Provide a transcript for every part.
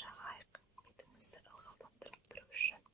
жағайық, бетіңізді ылғалдандырып тұру үшін.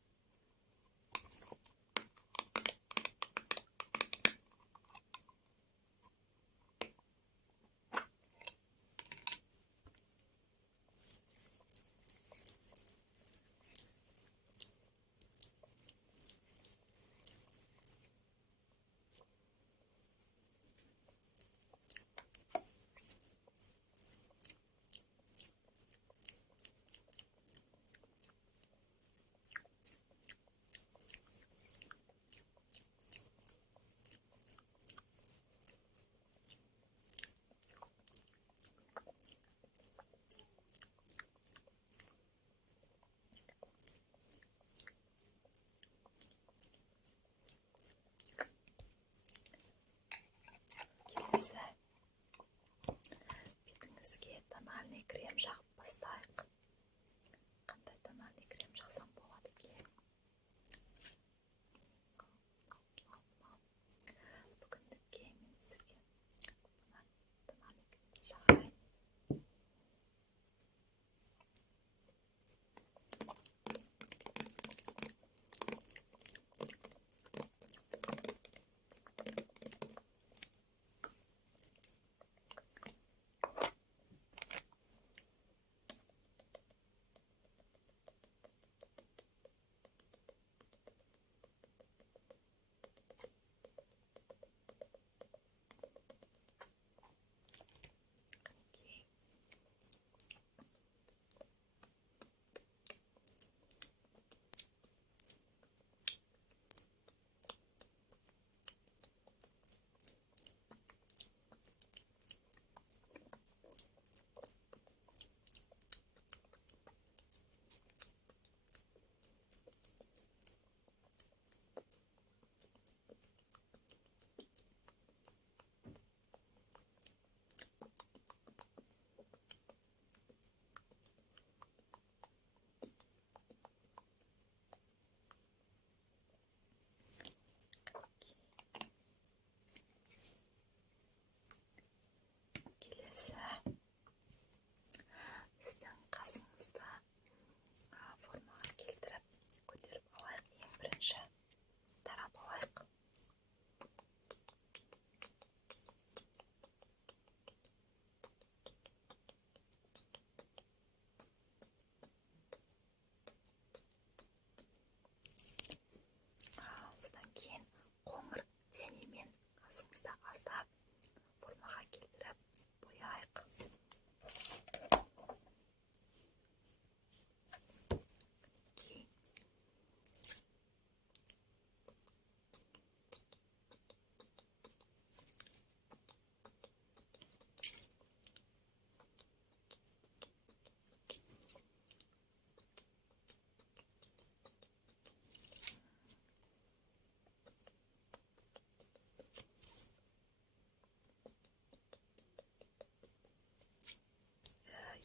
Келесі бетіңізге тональный крем жағып бастайық. Қандай тональный крем жақсам болады екен? Бүгіндікке мен сізге мына тональный кремді жағайын. Келесі сіздің қасыңызды формаға келтіріп көтеріп алайық. Ең бірінші тарап алайық. Содан кейін қоңыр денемен қасыңызда аздап формаға келтіріп бояйық.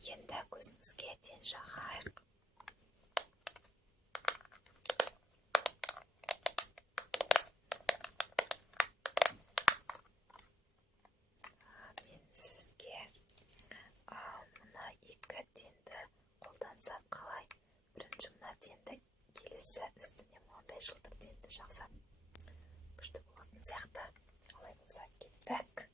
Енді көзіңізге ден жағайық. Мен сізге мына екі денді қолдансам қалай? Бірінші мына денді, келесі үстіне мынандай жылтыр денді жақсам күшті болатын сияқты. Олай болса кеттік.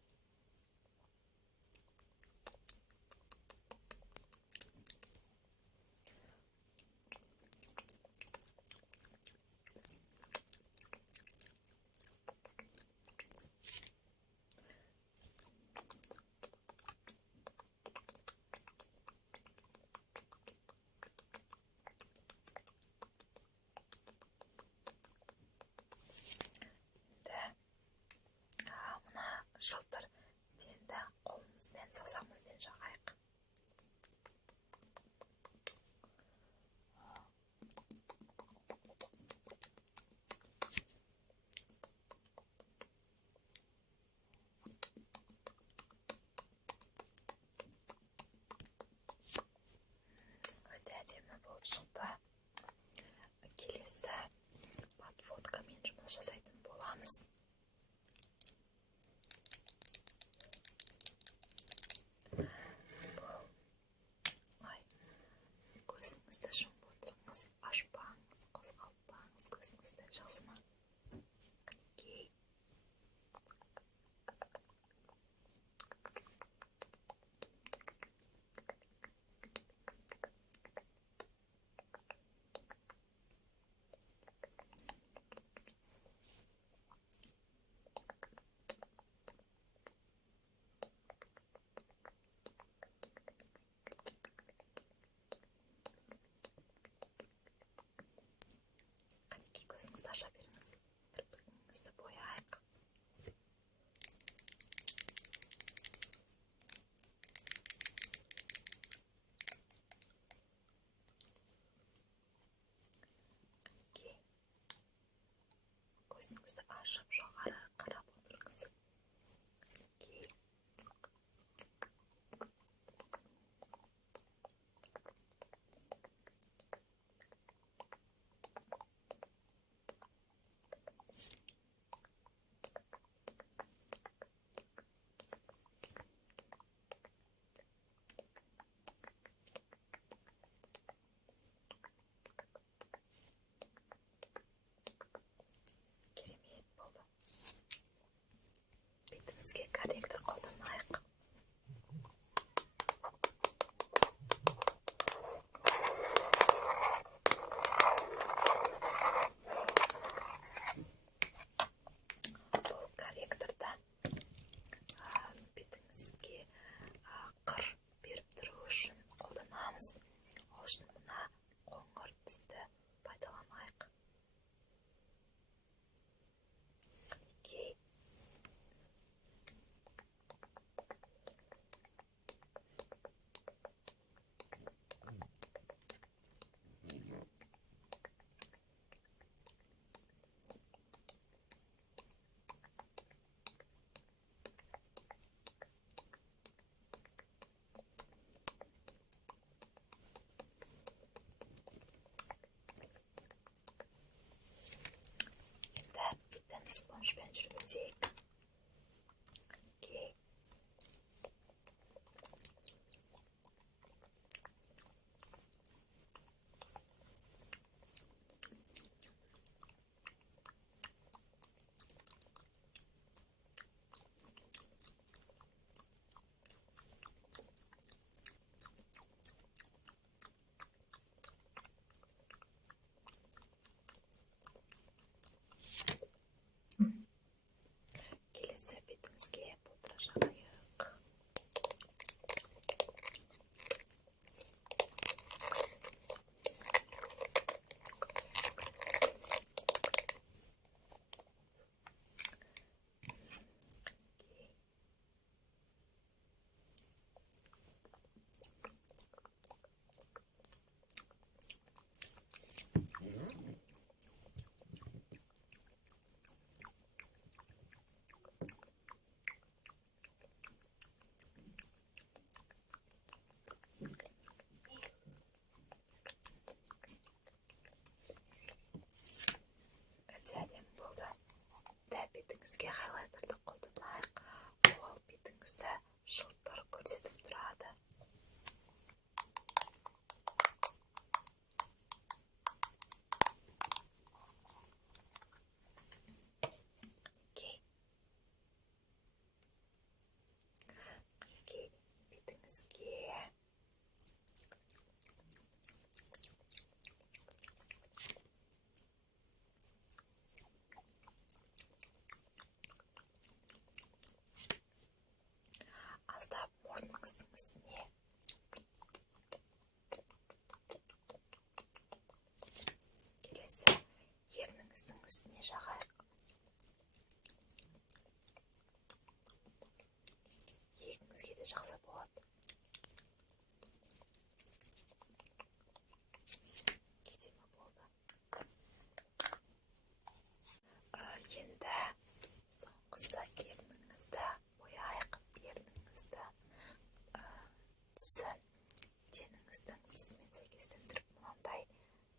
бетіңіздің түсімен сәйкестендіріп мынандай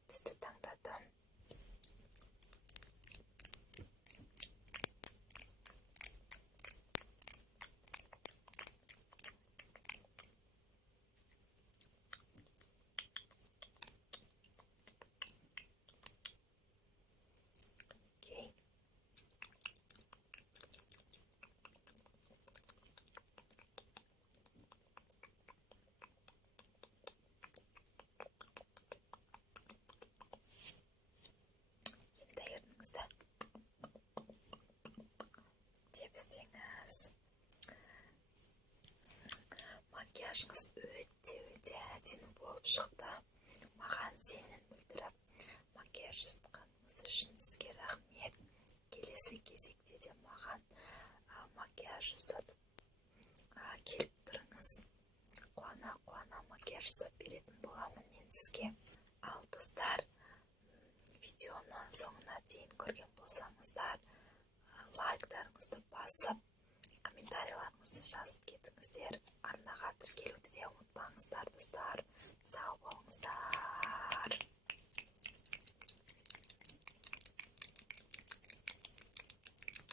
түсті таңдадым. Окей. Енді ерніңізді деп істеңіз. Макияжыңыз өте әдемі болып шықты. Маған сенім білдіріп, макияж жасатқаныңыз үшін сізге рахмет. Келесі кезекте де маған макияж жасатып келіп тұрыңыз. Қуана макияж жасап беретін боламын мен сізге. Ал достар, видеоны соңына дейін көрген болсаңыздар, лайктарыңызды басып, комментарийларыңызды жазып кетіңіздер. Арнаға тіркеліп